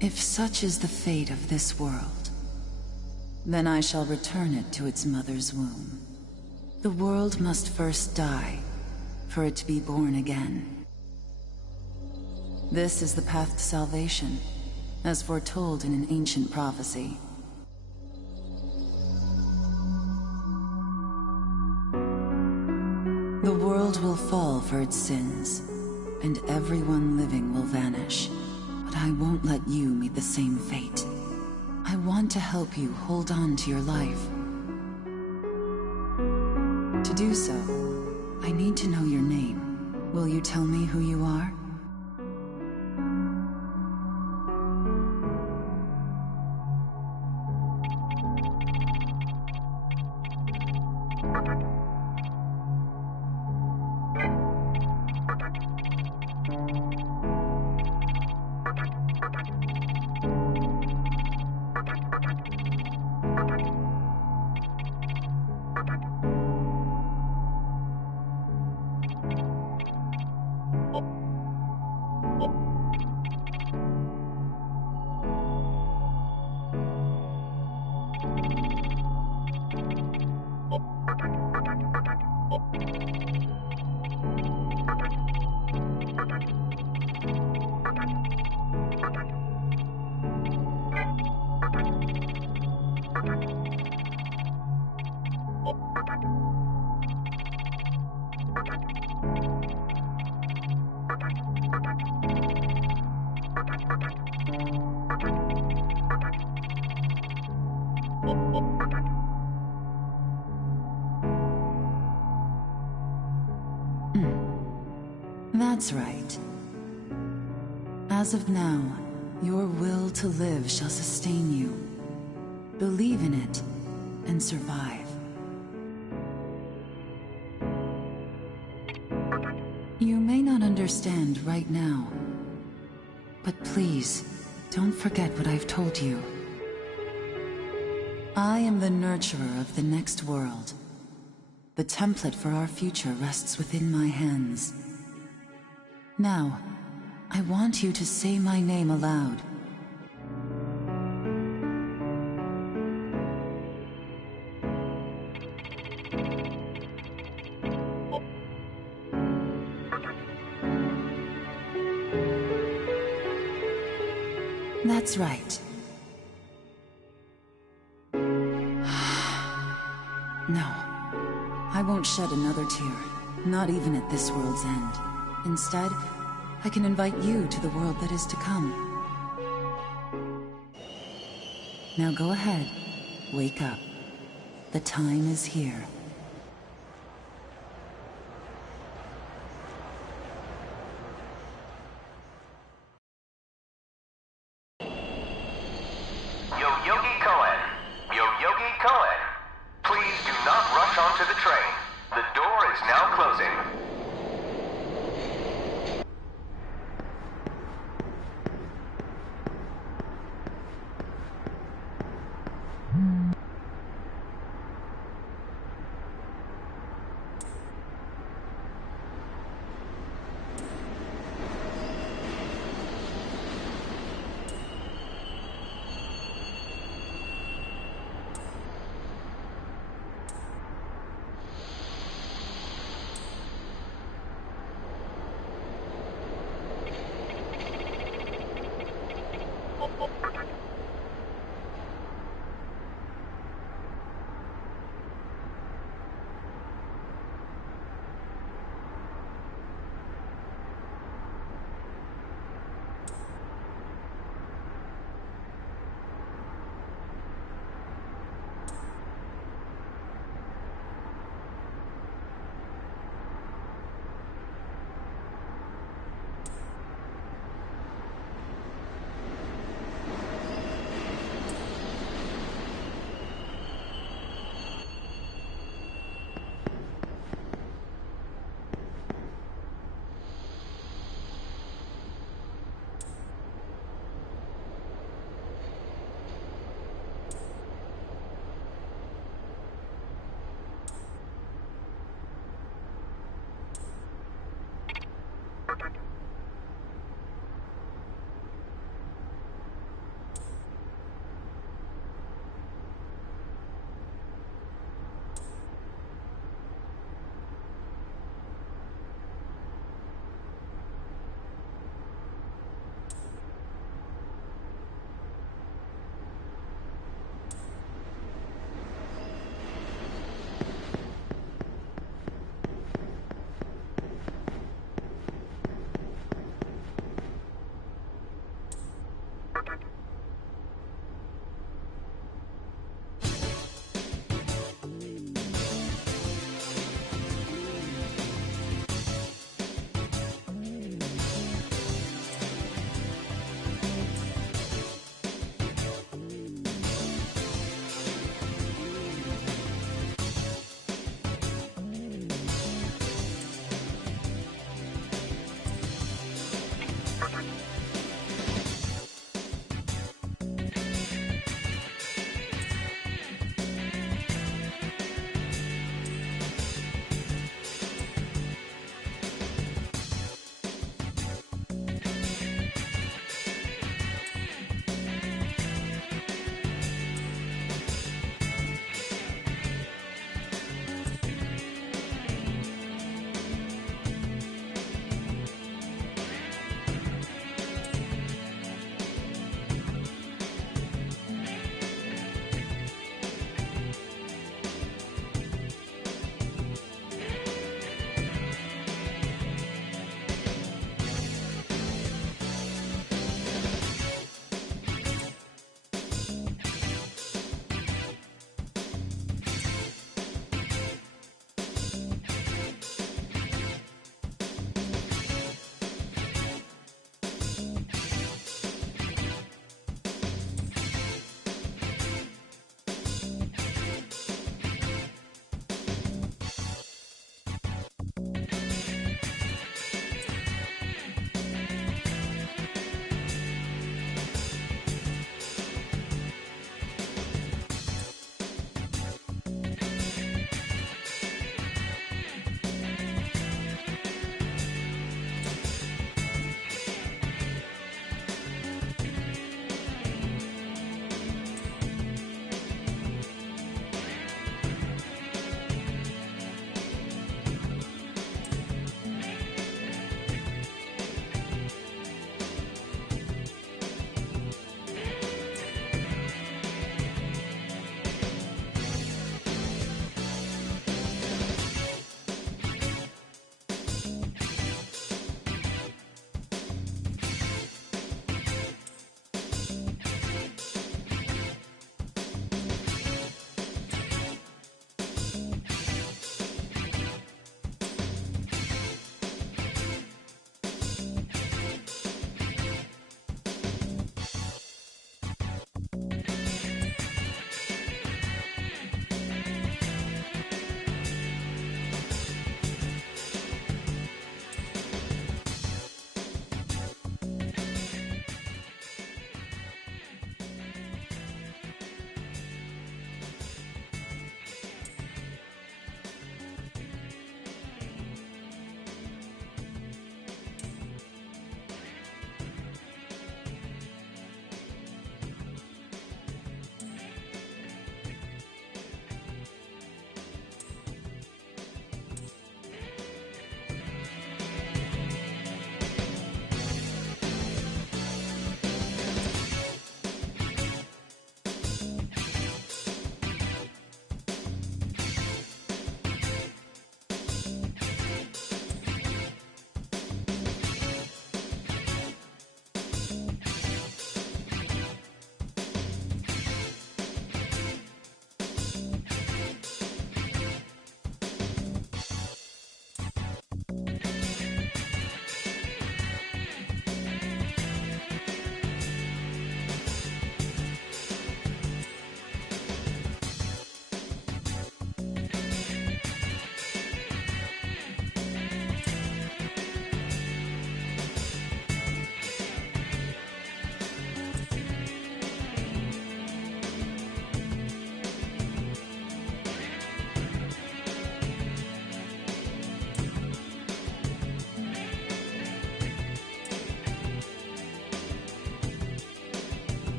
If such is the fate of this world, then I shall return it to its mother's womb. The world must first die, for it to be born again. This is the path to salvation, as foretold in an ancient prophecy. The world will fall for its sins, and everyone living will vanish. But I won't let you meet the same fate. I want to help you hold on to your life. To do so, I need to know your name. Will you tell me who you are? That's right. As of now, your will to live shall sustain you. Believe in it and survive. You may not understand right now, but please, don't forget what I've told you. I am the nurturer of the next world. The template for our future rests within my hands. Now, I want you to say my name aloud. That's right. No, I won't shed another tear, not even at this world's end. Instead, I can invite you to the world that is to come. Now go ahead, wake up. The time is here. Please do not rush onto the train. The door is now closing.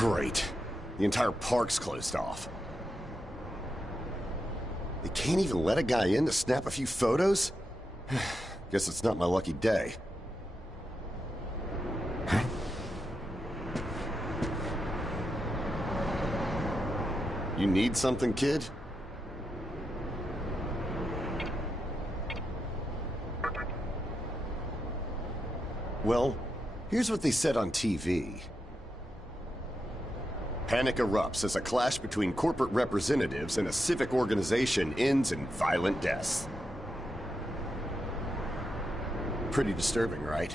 Great. The entire park's closed off. They can't even let a guy in to snap a few photos? Guess it's not my lucky day. You need something, kid? Well, here's what they said on TV. Panic erupts as a clash between corporate representatives and a civic organization ends in violent deaths. Pretty disturbing, right?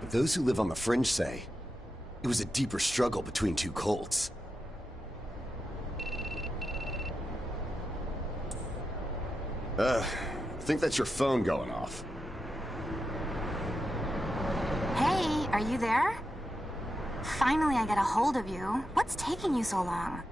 But those who live on the fringe say it was a deeper struggle between two cults. I think that's your phone going off. Hey, are you there? Finally, I get a hold of you. What's taking you so long?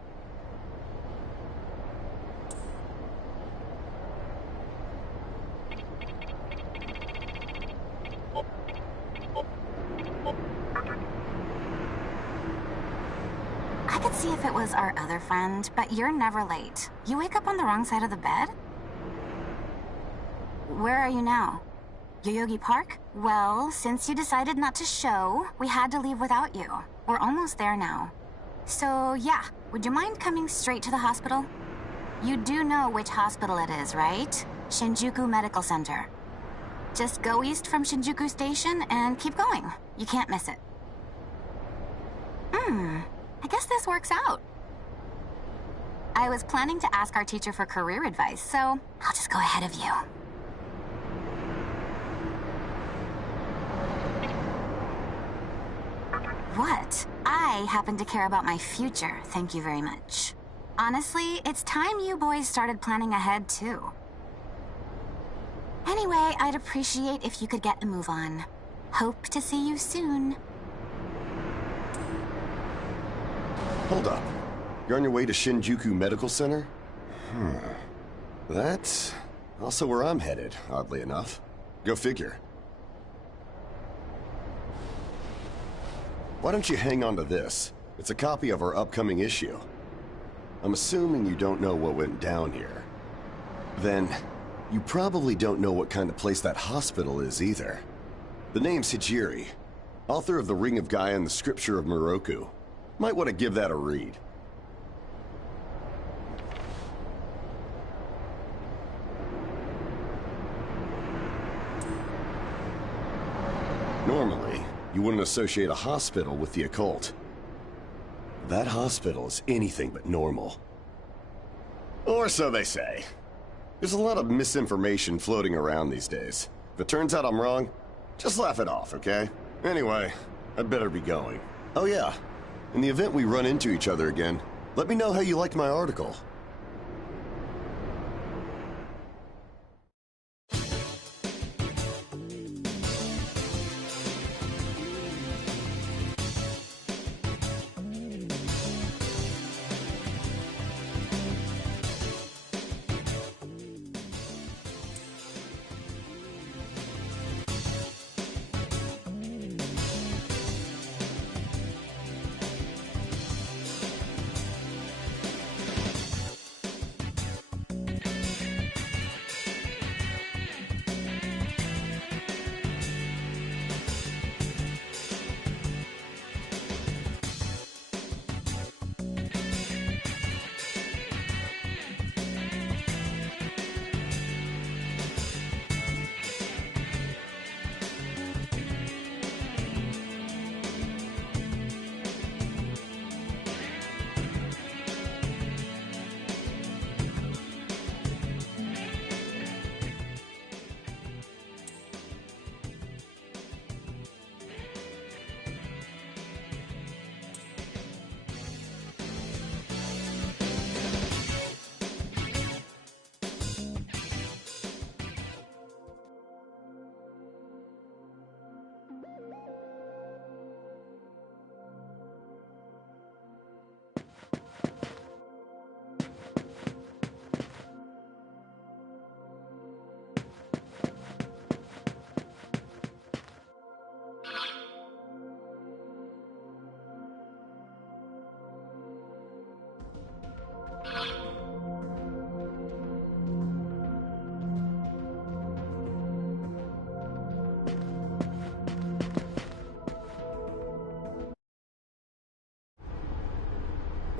I could see if it was our other friend, but you're never late. You wake up on the wrong side of the bed? Where are you now? Yoyogi Park? Well, since you decided not to show, we had to leave without you. We're almost there now. So, yeah, would you mind coming straight to the hospital? You do know which hospital it is, right? Shinjuku Medical Center. Just go east from Shinjuku Station and keep going. You can't miss it. I guess this works out. I was planning to ask our teacher for career advice, so I'll just go ahead of you. What? I happen to care about my future, thank you very much. Honestly, it's time you boys started planning ahead, too. Anyway, I'd appreciate if you could get a move on. Hope to see you soon. Hold up. You're on your way to Shinjuku Medical Center? That's also where I'm headed, oddly enough. Go figure. Why don't you hang on to this? It's a copy of our upcoming issue. I'm assuming you don't know what went down here. Then, you probably don't know what kind of place that hospital is either. The name's Hijiri, author of The Ring of Gaia and the Scripture of Moroku. Might want to give that a read. Normally, you wouldn't associate a hospital with the occult. That hospital is anything but normal. Or so they say. There's a lot of misinformation floating around these days. If it turns out I'm wrong, just laugh it off, okay? Anyway, I'd better be going. Oh yeah, in the event we run into each other again, let me know how you liked my article.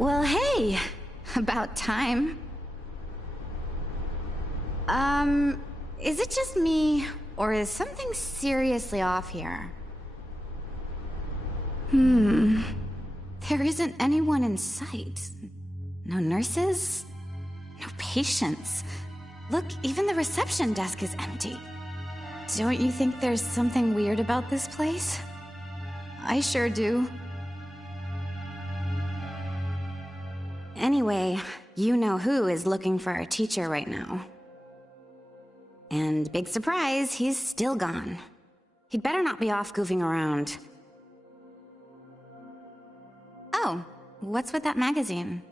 Well, hey, about time. Is it just me, or is something seriously off here? There isn't anyone in sight. No nurses, no patients. Look, even the reception desk is empty. Don't you think there's something weird about this place? I sure do. Anyway, you know who is looking for our teacher right now. And big surprise, he's still gone. He'd better not be off goofing around. Oh, what's with that magazine?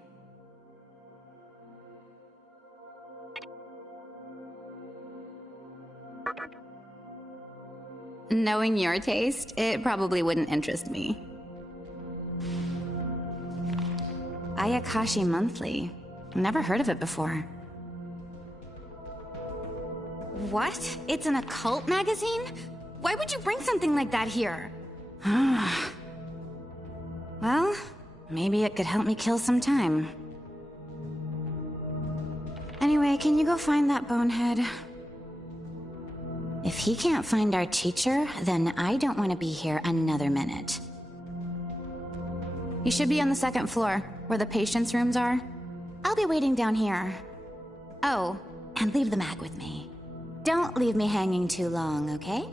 Knowing your taste, it probably wouldn't interest me. Ayakashi Monthly. Never heard of it before. What? It's an occult magazine? Why would you bring something like that here? Well, maybe it could help me kill some time. Anyway, can you go find that bonehead? If he can't find our teacher, then I don't want to be here another minute. You should be on the second floor, where the patients' rooms are. I'll be waiting down here. Oh, and leave the mag with me. Don't leave me hanging too long, okay?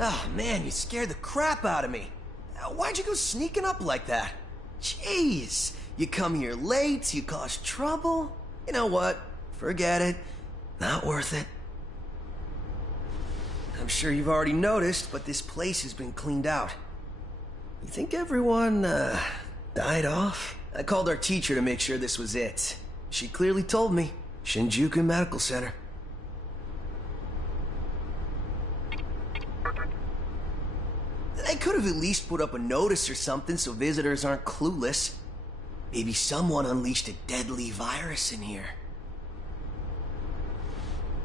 Oh man, you scared the crap out of me. Why'd you go sneaking up like that? Jeez, you come here late, you cause trouble. You know what? Forget it. Not worth it. I'm sure you've already noticed, but this place has been cleaned out. You think everyone, died off? I called our teacher to make sure this was it. She clearly told me. Shinjuku Medical Center. They could have at least put up a notice or something so visitors aren't clueless. Maybe someone unleashed a deadly virus in here.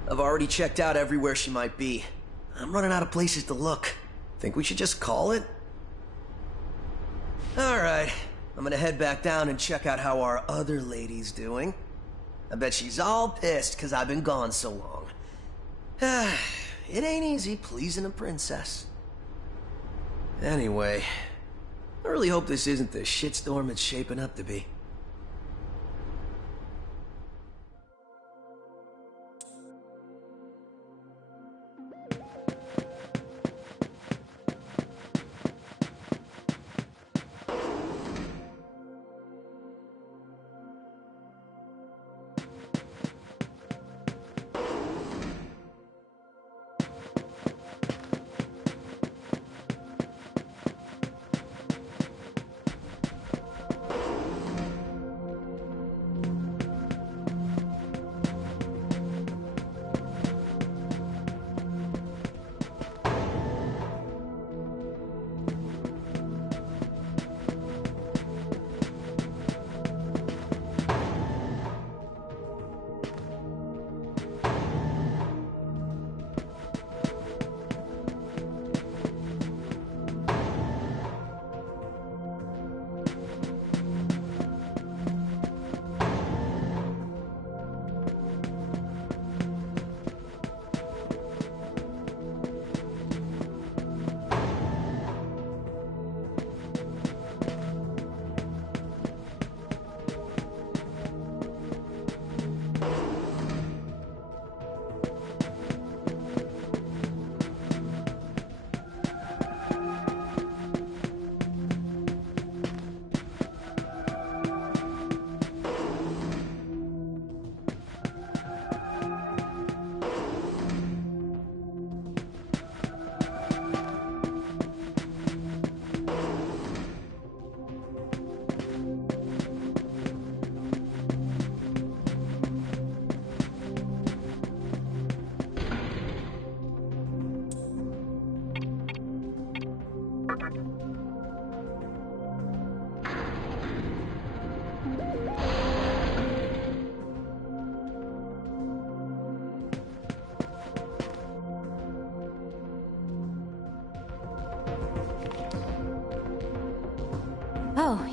I've already checked out everywhere she might be. I'm running out of places to look. Think we should just call it? Alright, I'm gonna head back down and check out how our other lady's doing. I bet she's all pissed because I've been gone so long. It ain't easy pleasing a princess. Anyway, I really hope this isn't the shitstorm it's shaping up to be.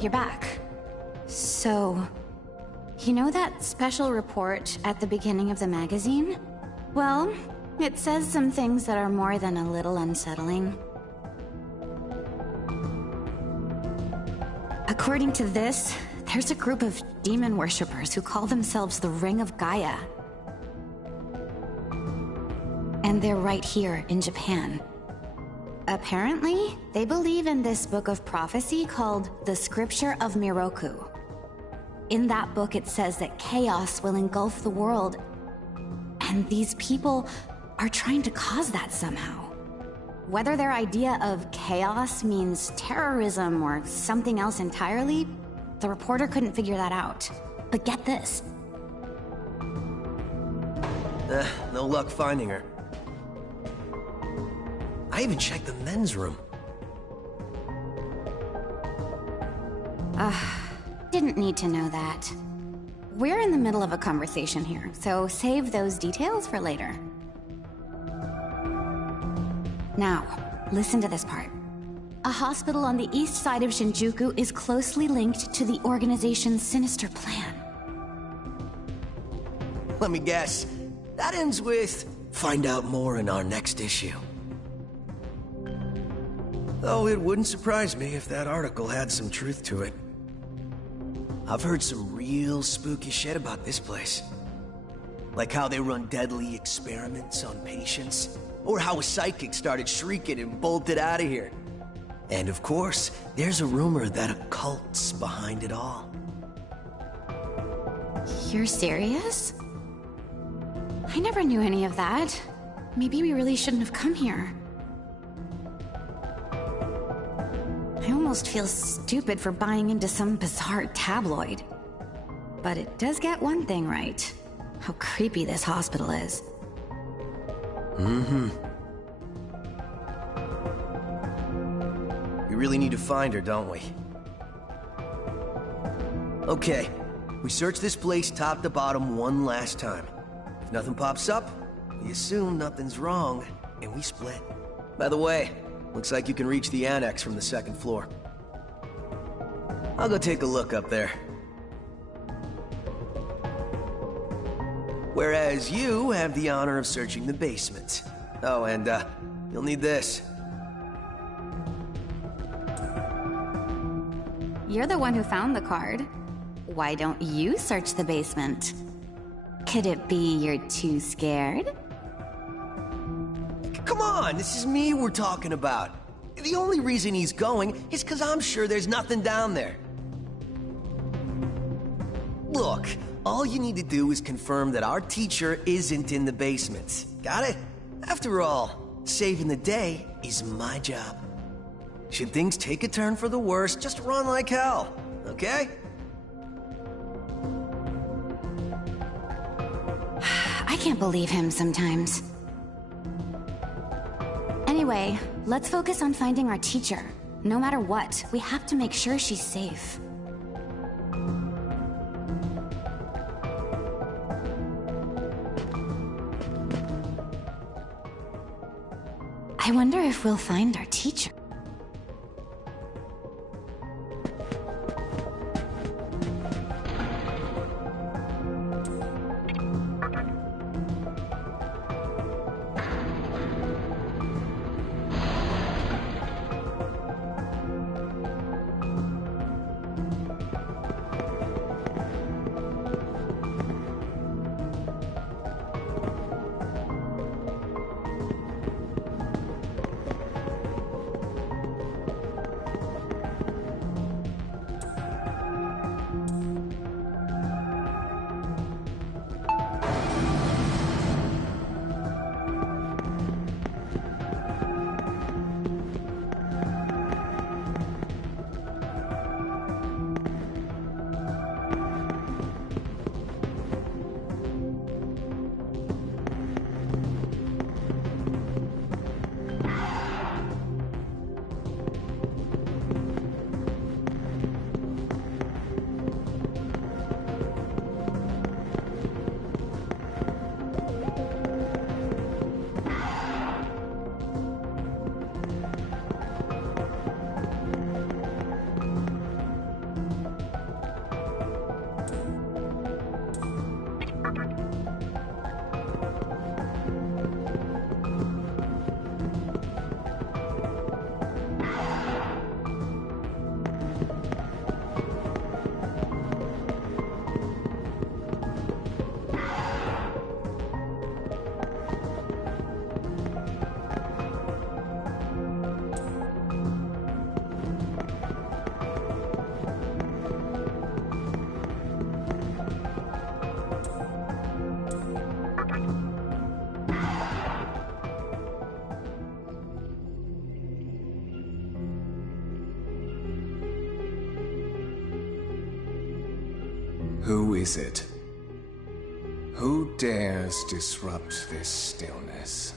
you're back. So, you know that special report at the beginning of the magazine? Well, it says some things that are more than a little unsettling. According to this, there's a group of demon worshippers who call themselves the Ring of Gaia. And they're right here in Japan. Apparently, they believe in this book of prophecy called the Scripture of Miroku. In that book, it says that chaos will engulf the world, and these people are trying to cause that somehow. Whether their idea of chaos means terrorism or something else entirely, the reporter couldn't figure that out. But get this. No luck finding her. I even checked the men's room. Didn't need to know that. We're in the middle of a conversation here, so save those details for later. Now, listen to this part. A hospital on the east side of Shinjuku is closely linked to the organization's sinister plan. Let me guess. That ends with, find out more in our next issue. Though it wouldn't surprise me if that article had some truth to it. I've heard some real spooky shit about this place. Like how they run deadly experiments on patients, or how a psychic started shrieking and bolted out of here. And of course, there's a rumor that a cult's behind it all. You're serious? I never knew any of that. Maybe we really shouldn't have come here. I almost feel stupid for buying into some bizarre tabloid. But it does get one thing right. How creepy this hospital is. We really need to find her, don't we? Okay, we search this place top to bottom one last time. If nothing pops up, we assume nothing's wrong, and we split. By the way, looks like you can reach the annex from the second floor. I'll go take a look up there. Whereas you have the honor of searching the basement. Oh, and, you'll need this. You're the one who found the card. Why don't you search the basement? Could it be you're too scared? Come on, this is me we're talking about. The only reason he's going is because I'm sure there's nothing down there. Look, all you need to do is confirm that our teacher isn't in the basement. Got it? After all, saving the day is my job. Should things take a turn for the worse, just run like hell, okay? I can't believe him sometimes. Anyway, let's focus on finding our teacher. No matter what, we have to make sure she's safe. I wonder if we'll find our teacher. Who is it? Who dares disrupt this stillness?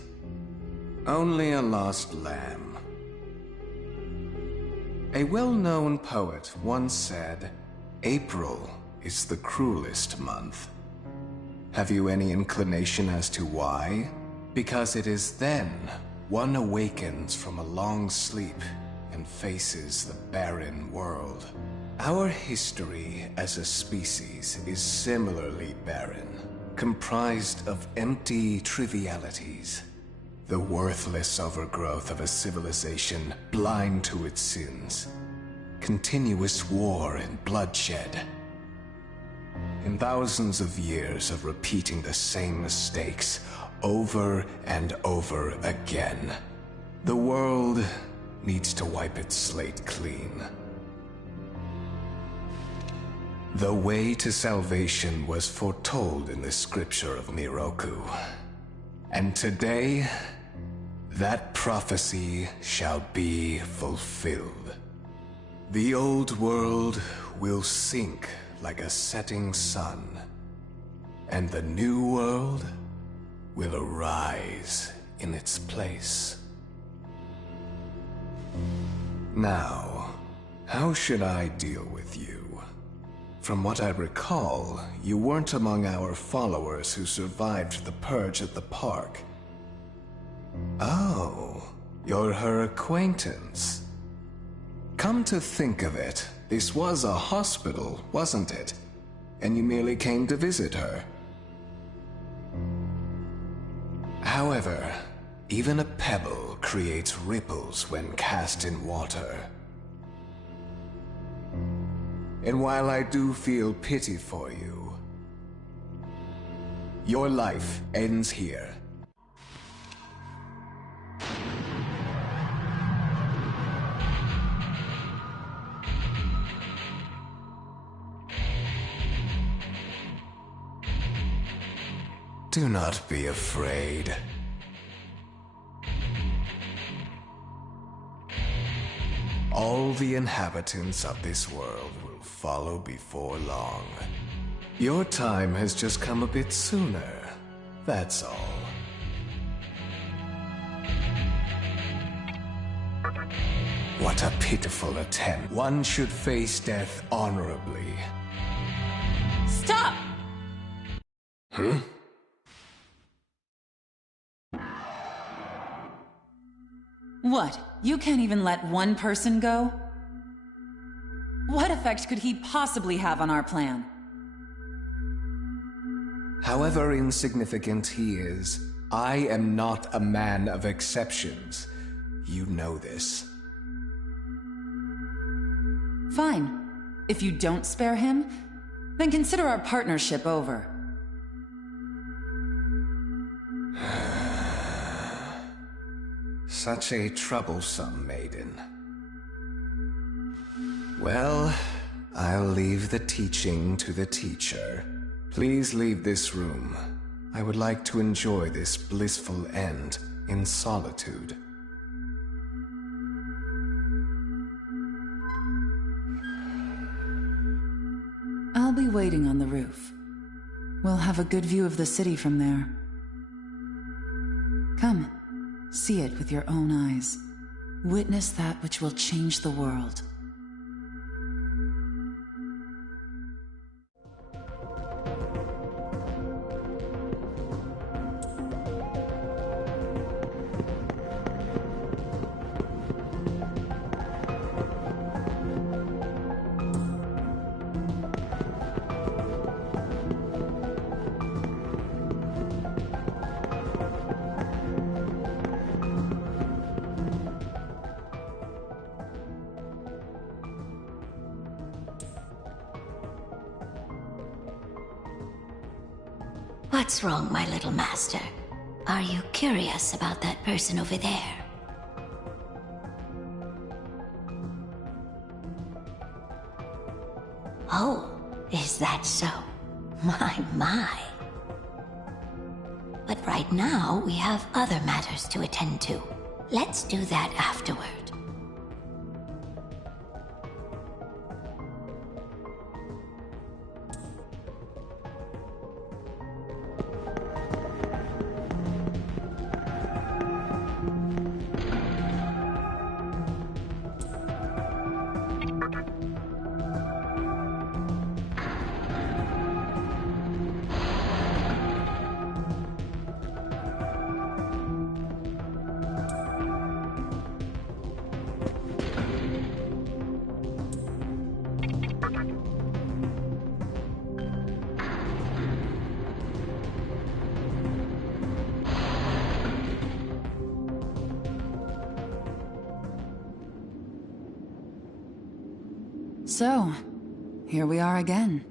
Only a lost lamb. A well-known poet once said, April is the cruelest month. Have you any inclination as to why? Because it is then one awakens from a long sleep and faces the barren world. Our history as a species is similarly barren, comprised of empty trivialities. The worthless overgrowth of a civilization blind to its sins. Continuous war and bloodshed. In thousands of years of repeating the same mistakes over and over again, the world needs to wipe its slate clean. The way to salvation was foretold in the scripture of Miroku. And today, that prophecy shall be fulfilled. The old world will sink like a setting sun, and the new world will arise in its place. Now, how should I deal with you? From what I recall, you weren't among our followers who survived the purge at the park. Oh, you're her acquaintance. Come to think of it, this was a hospital, wasn't it? And you merely came to visit her. However, even a pebble creates ripples when cast in water. And while I do feel pity for you, your life ends here. Do not be afraid. All the inhabitants of this world will follow before long. Your time has just come a bit sooner, that's all. What a pitiful attempt. One should face death honorably. Stop! Huh? What? You can't even let one person go? What effect could he possibly have on our plan? However insignificant he is, I am not a man of exceptions. You know this. Fine. If you don't spare him, then consider our partnership over. Such a troublesome maiden. Well, I'll leave the teaching to the teacher. Please leave this room. I would like to enjoy this blissful end in solitude. I'll be waiting on the roof. We'll have a good view of the city from there. Come, see it with your own eyes. Witness that which will change the world. What's wrong, my little master? Are you curious about that person over there? Oh, is that so? My. But right now, we have other matters to attend to. Let's do that afterward. So, here we are again.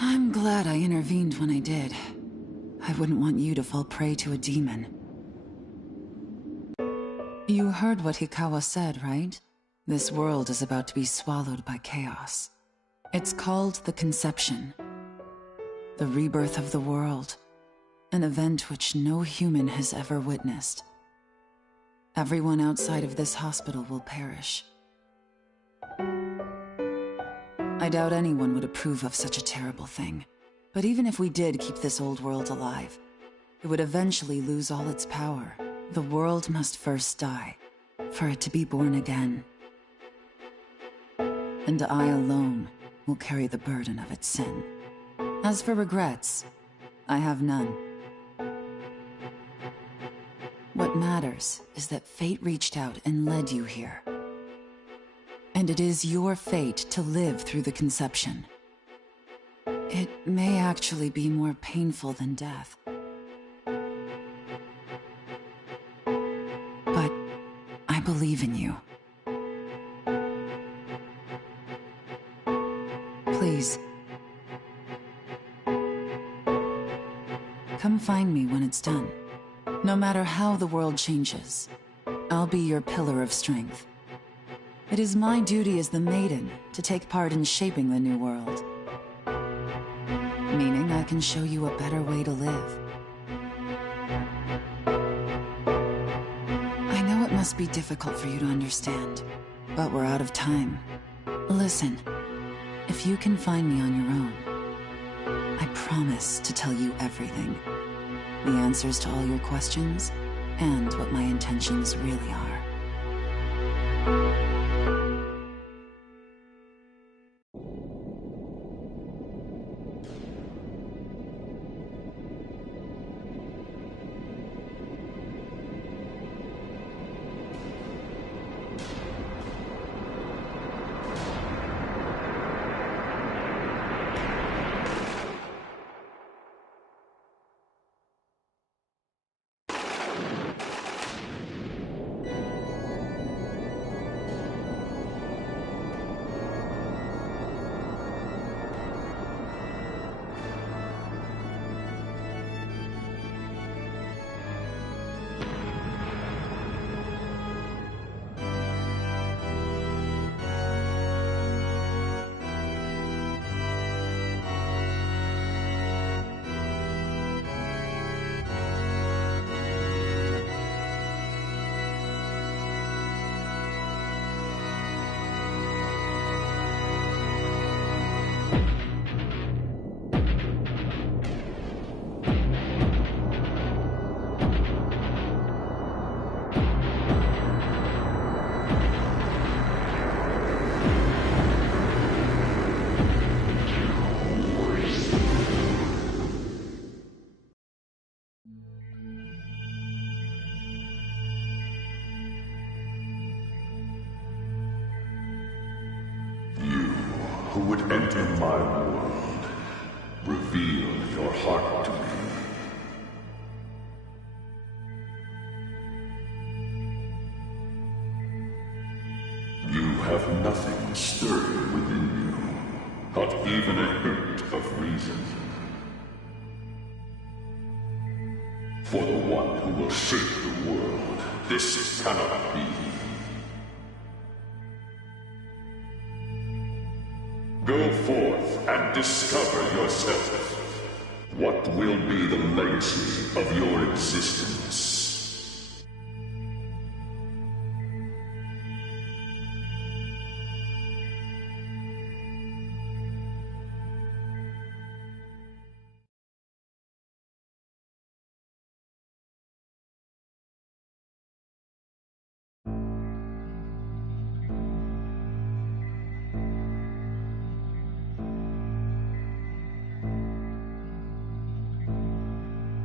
I'm glad I intervened when I did. I wouldn't want you to fall prey to a demon. You heard what Hikawa said, right? This world is about to be swallowed by chaos. It's called the Conception. The rebirth of the world. An event which no human has ever witnessed. Everyone outside of this hospital will perish. I doubt anyone would approve of such a terrible thing. But even if we did keep this old world alive, it would eventually lose all its power. The world must first die, for it to be born again. And I alone will carry the burden of its sin. As for regrets, I have none. What matters is that fate reached out and led you here. And it is your fate to live through the Conception. It may actually be more painful than death. But I believe in you. Please. Come find me when it's done. No matter how the world changes, I'll be your pillar of strength. It is my duty as the Maiden to take part in shaping the new world. Meaning I can show you a better way to live. I know it must be difficult for you to understand, but we're out of time. Listen, if you can find me on your own, I promise to tell you everything. The answers to all your questions, and what my intentions really are. Who would enter my world, reveal your heart to me. You have nothing stirring within you, not even a hint of reason. For the one who will shape the world, this cannot be. Go forth and discover yourself. What will be the legacy of your existence?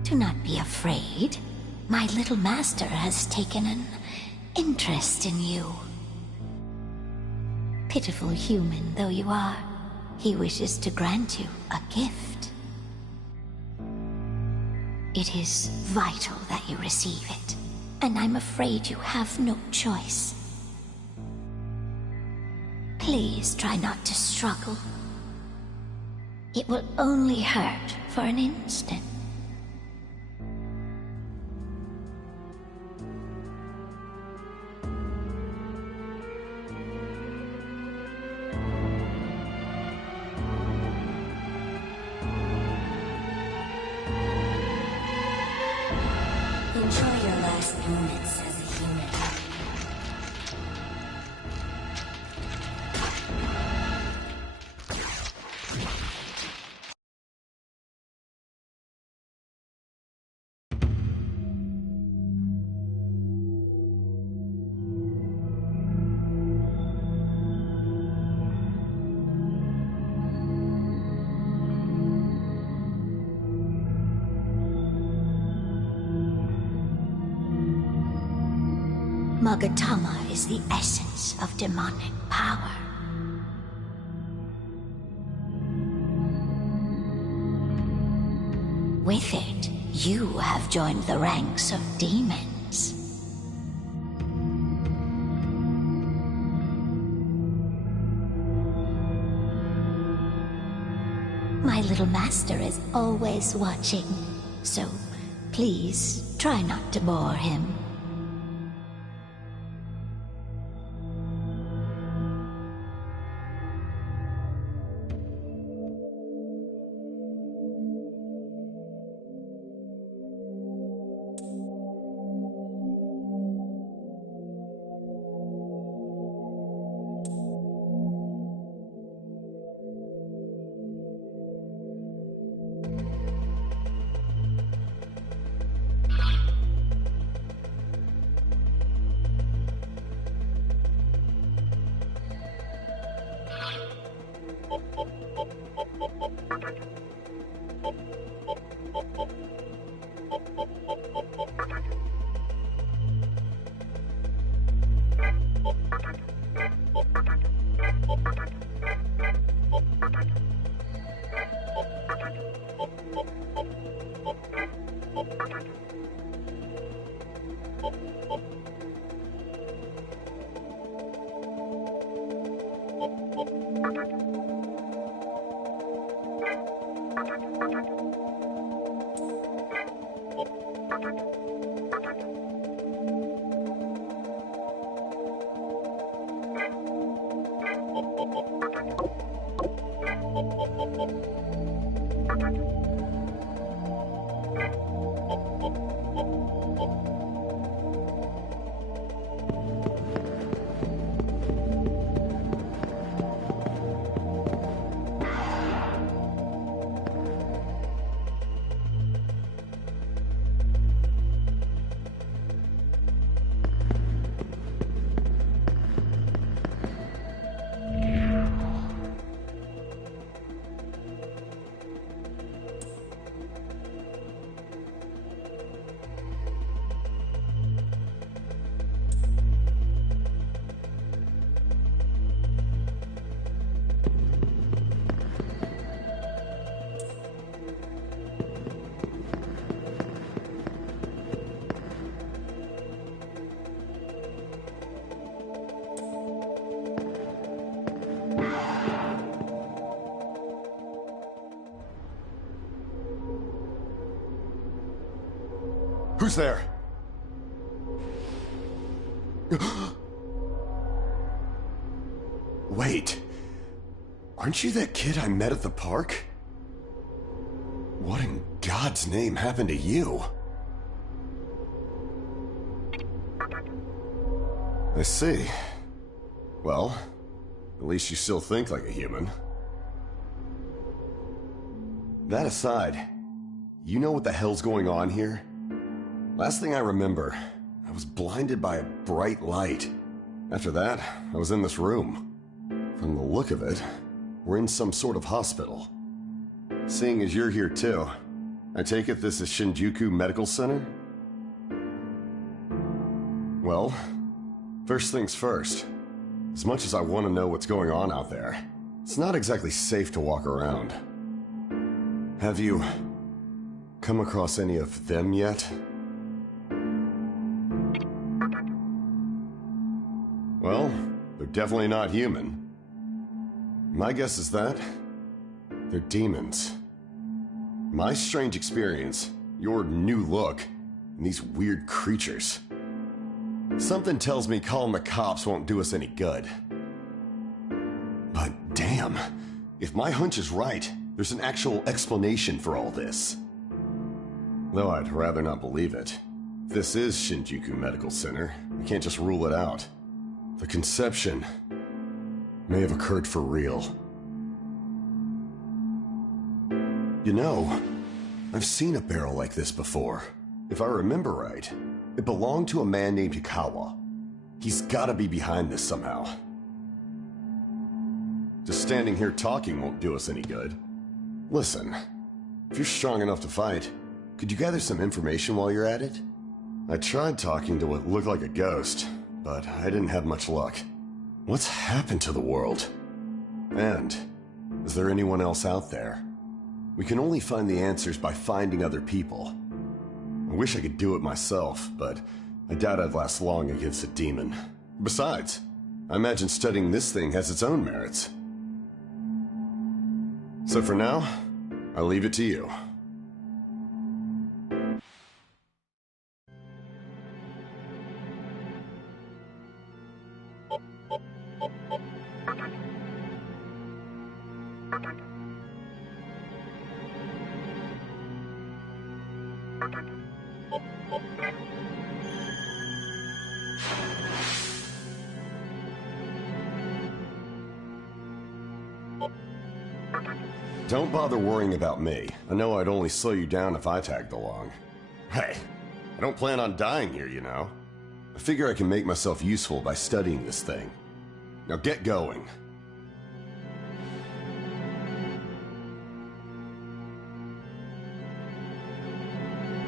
Do not be afraid. My little master has taken an interest in you. Pitiful human though you are, he wishes to grant you a gift. It is vital that you receive it, and I'm afraid you have no choice. Please try not to struggle. It will only hurt for an instant. Enjoy your last moments as a human. Magatama is the essence of demonic power. With it, you have joined the ranks of demons. My little master is always watching, so please try not to bore him. Who's there? Wait. Aren't you that kid I met at the park? What in God's name happened to you? I see. Well, at least you still think like a human. That aside, you know what the hell's going on here? Last thing I remember, I was blinded by a bright light. After that, I was in this room. From the look of it, we're in some sort of hospital. Seeing as you're here too, I take it this is Shinjuku Medical Center? Well, first things first. As much as I want to know what's going on out there, it's not exactly safe to walk around. Have you come across any of them yet? Well, they're definitely not human. My guess is that they're demons. My strange experience, your new look, and these weird creatures. Something tells me calling the cops won't do us any good. But damn, if my hunch is right, there's an actual explanation for all this. Though I'd rather not believe it. If this is Shinjuku Medical Center, I can't just rule it out. The conception may have occurred for real. You know, I've seen a barrel like this before. If I remember right, it belonged to a man named Hikawa. He's gotta be behind this somehow. Just standing here talking won't do us any good. Listen, if you're strong enough to fight, could you gather some information while you're at it? I tried talking to what looked like a ghost, but I didn't have much luck. What's happened to the world? And is there anyone else out there? We can only find the answers by finding other people. I wish I could do it myself, but I doubt I'd last long against a demon. Besides, I imagine studying this thing has its own merits. So for now, I'll leave it to you. Don't bother worrying about me. I know I'd only slow you down if I tagged along. Hey, I don't plan on dying here, you know. I figure I can make myself useful by studying this thing. Now get going.